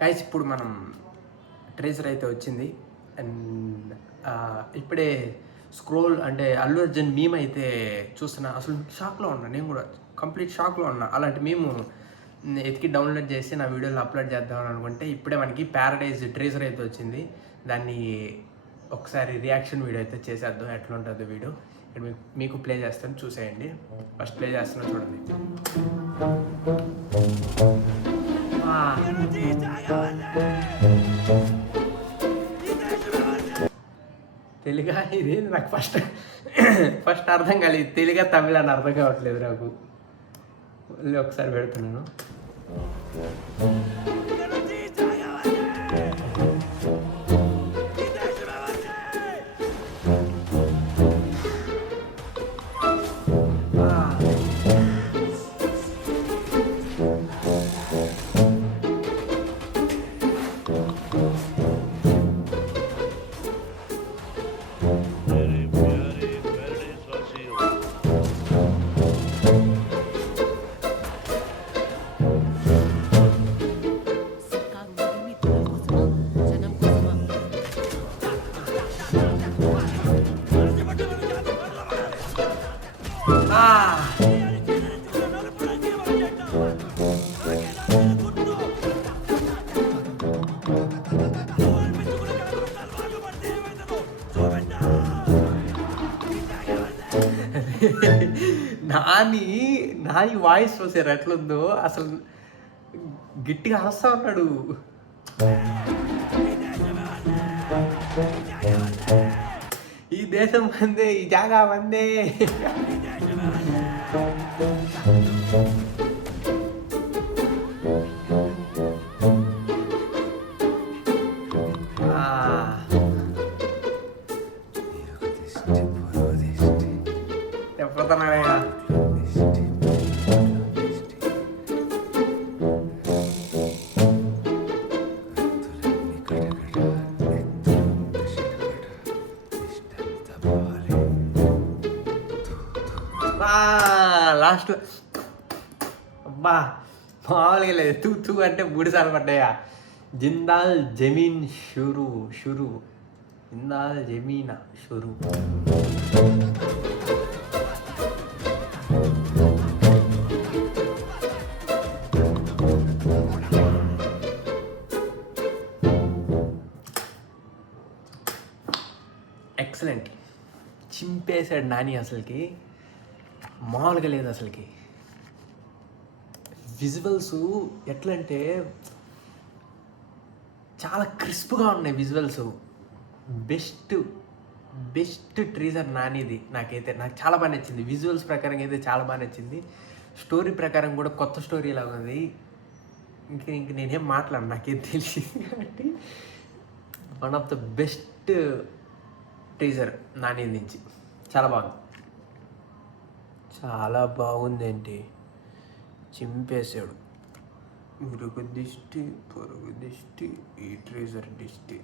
Guys ఇప్పుడు మనం treasure అయితే వచ్చింది. అండ్ ఇప్పుడే స్క్రోల్ అంటే అల్లు అర్జున్ మీమ్ అయితే చూస్తున్నా. అసలు షాక్లో ఉన్నా, నేను కూడా కంప్లీట్ షాక్లో ఉన్నా. అలాంటి మేము ఎతికి డౌన్లోడ్ చేసి నా వీడియోలో అప్లోడ్ చేద్దామని అనుకుంటే ఇప్పుడే మనకి ప్యారడైజ్ ట్రేజర్ అయితే వచ్చింది. దాన్ని ఒకసారి రియాక్షన్ వీడియో అయితే చేసేద్దాం, ఎట్లా ఉంటుందో వీడియో. ఇక్కడ మీకు ప్లే చేస్తాను, చూసేయండి. ఫస్ట్ ప్లే చేస్తున్నా, చూడండి. తెలుగా ఇది నాకు ఫస్ట్ అర్థం కాలేదు. తెలుగా తమిళ అని అర్థం కావట్లేదు నాకు. మళ్ళీ ఒకసారి పెడుతున్నాను. నాని వాయిస్ చూసారు ఎట్లుందో, అసలు గట్టిగా అరుస్తా ఉన్నాడు. ఈ దేశం మందే, ఈ జాగా మందే. చెప్పతున్నానయ్యా. లాస్ట్ అబ్బా మామూలుగా లేదు. తూ తూ అంటే 3 సార్లు పడ్డాయా. జిందాల్ జమీన్ షురు షురు, జిందాల్ జమీనా షురు. ఎక్సలెంట్, చింపేశాడు నాని. అసలుకి మామూలుగా లేదు. అసలుకి విజువల్స్ ఎట్లా అంటే చాలా క్రిస్ప్గా ఉన్నాయి విజువల్స్. Best teaser నానిది. నాకు చాలా బాగా నచ్చింది. విజువల్స్ ప్రకారం అయితే చాలా బాగా నచ్చింది. స్టోరీ ప్రకారం కూడా కొత్త స్టోరీ లాగా ఉంది. ఇంక నేనేం మాట్లాడను, నాకేం తెలిసింది కాబట్టి. One of the best teaser Nani నుంచి. చాలా బాగుంది, చాలా బాగుంది. ఏంటి చింపేశాడు. మురుగు దిష్టి, పొరుగు దిష్టి, ఈ ట్రేజర్ దిష్టి.